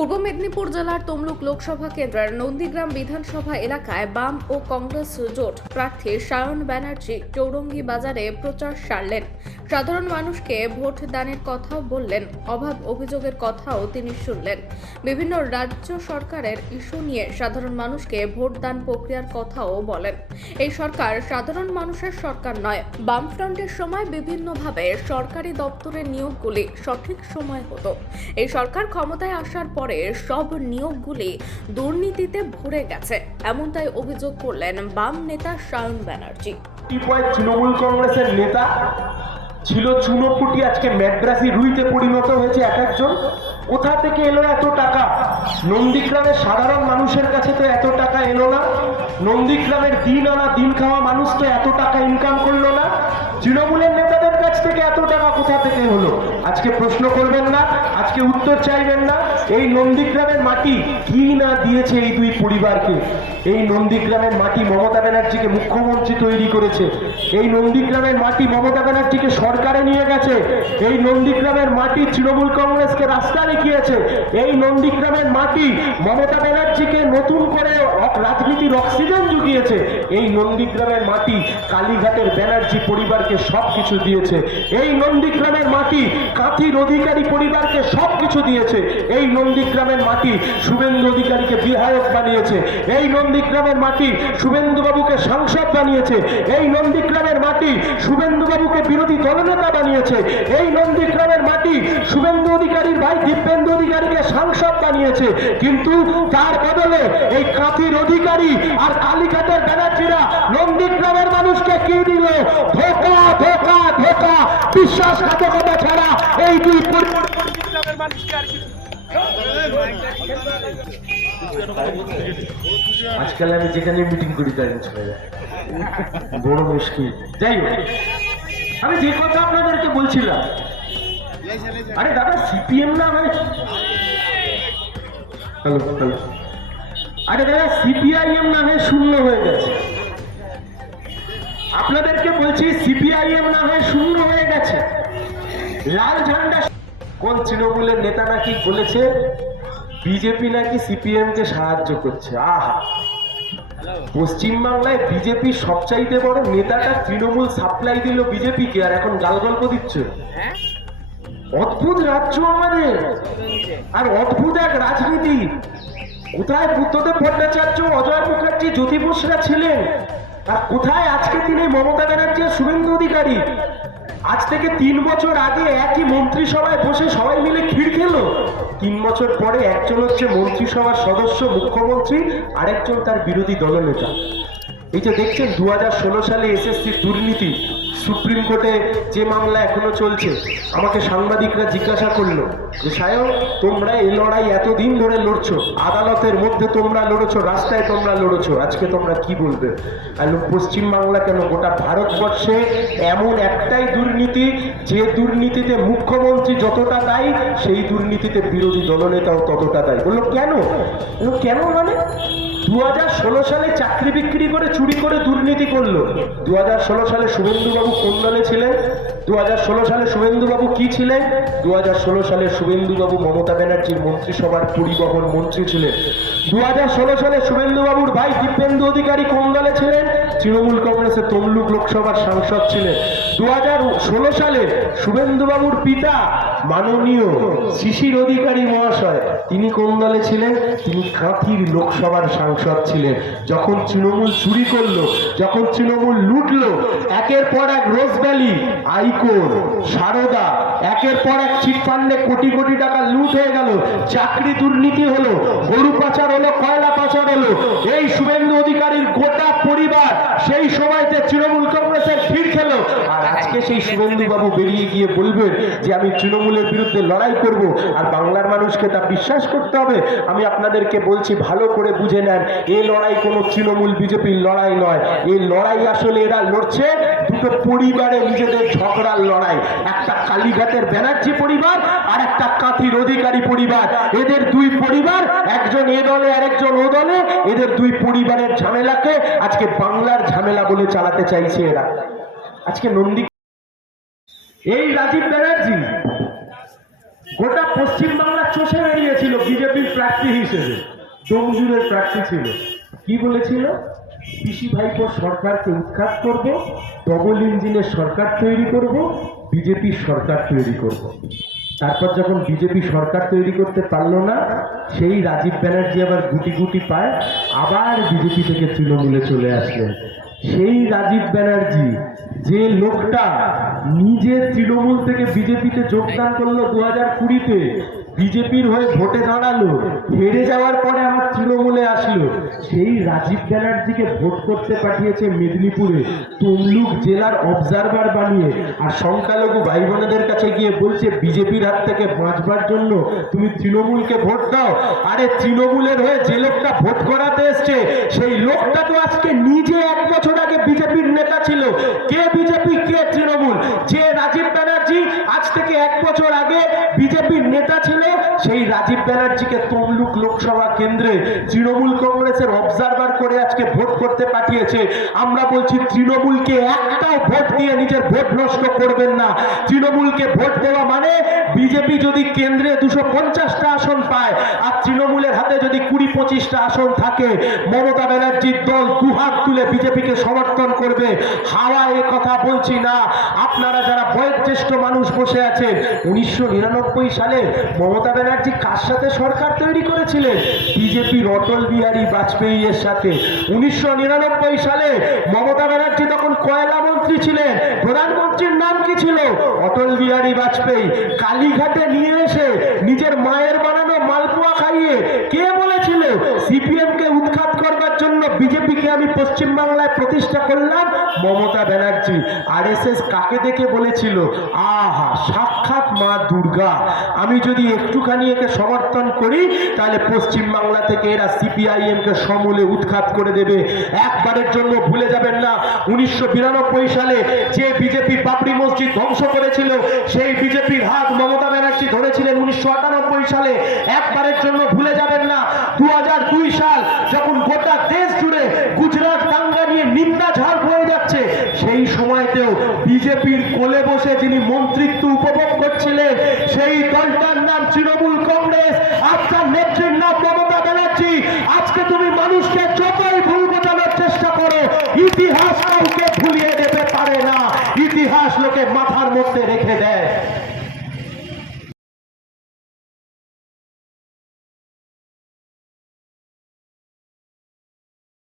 পূর্ব মেদিনীপুর জেলার তমলুক লোকসভা কেন্দ্রের নন্দীগ্রাম বিধানসভা এলাকায় বাম ও কংগ্রেস জোট প্রার্থী সায়ন ব্যানার্জি চৌরঙ্গি বাজারে প্রচার সারলেন। সাধারণ মানুষকে ভোট দানের কথাও বললেন, অভাব অভিযোগের কথাও তিনি শুনলেন। বিভিন্ন রাজ্য সরকারের ইস্যু নিয়ে সাধারণ মানুষকে ভোট দান প্রক্রিয়ার কথাও বলেন। এই সরকার সাধারণ মানুষের সরকার নয়, বামফ্রন্টের সময় বিভিন্নভাবে সরকারি দপ্তরের নিয়োগগুলি সঠিক সময় হতো। এই সরকার ক্ষমতায় আসার পরে সব নিয়োগগুলি দুর্নীতিতে ভরে গেছে। এমনটাই অভিযোগ করলেন বাম নেতা সায়ন ব্যানার্জি। তৃণমূল কংগ্রেসের নেতা ছিল চুনোপুটি, আজকে ম্যাড্রাসি রুইতে পরিণত হয়েছে এক একজন। কোথা থেকে এলো এত টাকা? নন্দীগ্রামের সাধারণ মানুষের কাছে তো এত টাকা এলো না। নন্দীগ্রামের দিন আনা, দিন খাওয়া মানুষ তো এত টাকা ইনকাম করল না। তৃণমূলের নেতাদের কাছ থেকে এত টাকা কোথা থেকে হলো? আজকে প্রশ্ন করবেন না, আজকে উত্তর চাইবেন না। এই নন্দীগ্রামের মাটি কি না দিয়েছে এই দুই পরিবারকে? এই নন্দীগ্রামের মাটি মমতা ব্যানার্জিকে মুখ্যমন্ত্রী তৈরি করেছে। এই নন্দীগ্রামের মাটি মমতা ব্যানার্জিকে সরকারে নিয়ে গেছে। এই নন্দীগ্রামের মাটি তৃণমূল কংগ্রেসকে রাস্তা দেখিয়েছে। এই নন্দীগ্রামের মাটি মমতা ব্যানার্জিকে নতুন করে রাজনীতির অক্সিজেন জুগিয়েছে। এই নন্দীগ্রামের মাটি কালীঘাটের ব্যানার্জি পরিবারকে সব কিছু দিয়েছে। এই নন্দীগ্রামের মাটি কাঁথির অধিকারী পরিবারকে সব কিছু দিয়েছে। এই নন্দীগ্রামের মাটি শুভেন্দু অধিকারীকে বিধায়ক বানিয়েছে। এই নন্দীগ্রামের মাটি শুভেন্দুবাবুকে সাংসদ বানিয়েছে। এই নন্দীগ্রামের মাটি শুভেন্দুবাবুকে বিরোধী দলনেতা বানিয়েছে। এই নন্দীগ্রামের মাটি শুভেন্দু অধিকারীর ভাই দিব্যেন্দু অধিকারীকে সাংসদ বানিয়েছে। কিন্তু তার বদলে এই কাঁথির অধিকারী আর কালীঘাটের ব্যানার্জিরা নন্দীগ্রামের মানুষকে কি দিল? ধোকা ধোকা ধোকা। বিশ্বাসঘাতকতা ছাড়া এই দুই নন্দীগ্রামের আজকাল আমি যেখানে মিটিং করি তাই বড় মুশকিল। যাই হোক। আমি যে কথা আপনাদেরকে বলছিলাম আরে দাদা সিপিএম না মানে? হ্যালো হ্যালো আরে দাদা সিপিআইএম নামে শূন্য হয়ে গেছে। আপনাদেরকে বলছি সিপিআইএম নামে শূন্য হয়ে গেছে। লাল ঝান্ডা কোন তৃণমূলের নেতা নাকি বলেছে, বিজেপি নাকি সিপিএম কে সাহায্য করছে? আহা। পশ্চিমবাংলায় বিজেপি সবচাইতে বড় নেতাটা তৃণমূল সাপ্লাই দিল বিজেপিকে, আর এখন গাল গল্প দিচ্ছ অদ্ভুত রাজ্য আমাদের। আর অদ্ভুত এক রাজনীতি। কোথায় বুদ্ধদেব ভট্টাচার্য, অজয় মুখার্জি, জ্যোতি বসুরা ছিলেন? আর কোথায় আজকে তিনি মমতা ব্যানার্জি শুভেন্দু অধিকারী? আজ থেকে তিন বছর আগে একই মন্ত্রিসভায় বসে সবাই মিলে ক্ষীর খেল। তিন বছর পরে একজন হচ্ছে মন্ত্রিসভার সদস্য, মুখ্যমন্ত্রী, আরেকজন তার বিরোধী দলনেতা। এই যে দেখছেন দু হাজার ষোলো সালে এসএসসির দুর্নীতি। সুপ্রিম কোর্টে যে মামলা এখনও চলছে, আমাকে সাংবাদিকরা জিজ্ঞাসা করল যে সায়ন তোমরা এই লড়াই এতদিন ধরে লড়ছো, আদালতের মধ্যে তোমরা লড়েছো, রাস্তায় তোমরা লড়েছো, আজকে তোমরা কি বলবে? আর পশ্চিম বাংলা কেন? গোটা ভারতবর্ষে এমন একটাই দুর্নীতি, যে দুর্নীতিতে মুখ্যমন্ত্রী যতটা দায়ী, সেই দুর্নীতিতে বিরোধী দলনেতাও ততটা দায়ী। বলল, কেন? কেন মানে? দু হাজার ষোলো সালে চাকরি বিক্রি করে চুরি করে দুর্নীতি করল। দু হাজার ষোলো সালে শুভেন্দুবাবু কোন দলে ছিলেন? দু হাজার ষোলো সালে শুভেন্দুবাবু কি ছিলেন? দু হাজার ষোলো সালে শুভেন্দুবাবু মমতা ব্যানার্জির মন্ত্রিসভার পরিবহন মন্ত্রী ছিলেন। দু হাজার ষোলো সালে শুভেন্দুবাবুর ভাই দিব্যেন্দু অধিকারী কোন দলে ছিলেন? তৃণমূল কংগ্রেসের তমলুক লোকসভার সাংসদ ছিলেন। দু হাজার ষোলো সালে শুভেন্দুবাবুর পিতা মাননীয় শিশির অধিকারী মহাশয়, তিনি কোন দলে ছিলেন? তিনি কাঁথির লোকসভার সাংসদ ছিলেন। যখন তৃণমূল চুরি করল, যখন তৃণমূল লুটলো, একের পর এক রোজ ভ্যালি, আইকোর, সারদা, একের পর এক চিটফান্ডে কোটি কোটি টাকা লুট হয়ে গেল, চাকরি দুর্নীতি হলো, গরু পাচার হলো, কয়লা পাচার হলো, এই শুভেন্দু অধিকারীর গোটা পরিবার সেই সময়তে তৃণমূল কংগ্রেসের ভিড় খেলো। আর আজকে সেই শুভেন্দু বাবু বেরিয়ে গিয়ে বলবেন যে, আমি তৃণমূলের বিরুদ্ধে লড়াই করব আর বাংলার মানুষকে তা বিশ্বাস করতে হবে। আমি আপনাদেরকে বলছি, ভালো করে বুঝে নেন। এই লড়াই কোনো তৃণমূল বিজেপির লড়াই নয়। এই লড়াই আসলে এরা লড়ছে দুটো পরিবারে নিজেদের ঝগড়ার লড়াই। একটা কালীঘাটের ব্যানার্জি পরিবার আর একটা কাঁথির অধিকারী পরিবার। এদের দুই পরিবার, একজন এ দলে আরেকজন ও দলে। এদের দুই পরিবারের ঝামেলাকে আজকে বাংলার ঝামেলা বলে চালাতে চাইছে এরা। আজকে নন্দী এই রাজীব ব্যানার্জি গোটা পশ্চিমবাংলা চষে বেরিয়েছিল, বিজেপির প্রার্থী হিসেবে। ডোমজুরের প্রার্থী ছিল। কি বলেছিল? পিসি ভাইপোর সরকারকে উৎখাত করব, ডবল ইঞ্জিনের সরকার তৈরি করব, বিজেপির সরকার তৈরি করব। তারপর যখন বিজেপি সরকার তৈরি করতে পারল না, সেই রাজীব ব্যানার্জি আবার গুটি গুটি পায়, আবার বিজেপি থেকে তৃণমূলে চলে আসলেন। সেই রাজীব ব্যানার্জি, যে লোকটা নিজে তৃণমূল থেকে বিজেপিতে যোগদান করল দু হাজার কুড়িতে বিজেপির হয়ে ভোটে দাঁড়াল, হেরে যাওয়ার পরে আমার তৃণমূলে আসলো। সেই রাজীব ব্যানার্জিকে ভোট করতে পাঠিয়েছে মেদিনীপুরে, তমলুক জেলার অবজারভার বানিয়ে। আর সংখ্যালঘু ভাই বোনেদের কাছে গিয়ে বলছে, বিজেপির হাত থেকে বাঁচবার জন্য তুমি তৃণমূলকে ভোট দাও। আরে তৃণমূলের হয়ে যে লোকটা ভোট করাতে এসছে, সেই লোকটা তো আজকে নিজে এক বছর আগে বিজেপির নেতা ছিল। কে বিজেপি, কে তৃণমূল? যে রাজীব ব্যানার্জি আজ থেকে এক বছর আগে ছিল, সেই রাজীব ব্যানার্জিকে তমলুক লোকসভা কেন্দ্রে তৃণমূল কংগ্রেসের অবজারভার করে আজকে ভোট করতে পাঠিয়েছে। আমরা বলছি, তৃণমূলকে একটাও ভোট দিয়ে নিজের ভোট নষ্ট করবেন না। তৃণমূলকে ভোট দেওয়া মানে বিজেপি যদি কেন্দ্রে দুশো পঞ্চাশটা আসন পায়, আর তৃণমূলের হাতে যদি কুড়ি পঁচিশটা আসন থাকে, মমতা ব্যানার্জির দল দুহাত তুলে বিজেপিকে সমর্থন করবে। হাওয়া এ কথা বলছি না। আপনারা যারা বয়োজ্যেষ্ঠ মানুষ বসে আছেন, উনিশশো নিরানব্বই সালে মমতা ব্যানার্জি কার সাথে সরকার তৈরি করেছিলেন? বিজেপির অটল বিহারী বাজপেয়ী এর সাথে। উনিশশো নিরানব্বই সালে মমতা ব্যানার্জি তখন কয়লা মন্ত্রী ছিলেন? প্রধানমন্ত্রীর নাম কি ছিল? অটল বিহারী বাজপেয়ী। কালীঘাটে নিয়ে এসে নিজের মায়ের বানানো মালপোয়া খাইয়ে কে বলেছিল? সিপিএম কে উৎখাত করবার জন্য বিজেপিকে আমি পশ্চিমবাংলায় প্রতিষ্ঠা করলাম মমতা ব্যানার্জি। আরএসএস কাকে দেখে বলেছিল? আহা, সাক্ষাৎ মা দুর্গা। আমি যদি একটুখানি একে সমর্থন করি, তাহলে পশ্চিমবাংলা থেকে এরা সিপিআইএম কে সমূলে উৎখাত করে দেবে। একবারের জন্য ভুলে যাবেন না, উনিশশো বিরানব্বই সালে যে বিজেপি বাবরি মসজিদ ধ্বংস করেছিল, সেই বিজেপির হাত মমতা ব্যানার্জি ধরেছিলেন উনিশশো আটানব্বই সালে। একবারের জন্য ভুলে যাবেন না দু হাজার দুই সাল যখন গোটা দেশ জুড়ে দেশে যিনি মন্ত্রিত্ব উপভোগ করছিলেন, সেই দলটার নাম তৃণমূল কংগ্রেস। আপনার নেত্রীর নাম মমতা ব্যানার্জি, আজকে তুমি মানুষকে যতই ভুল বোঝানোর চেষ্টা করো, ইতিহাস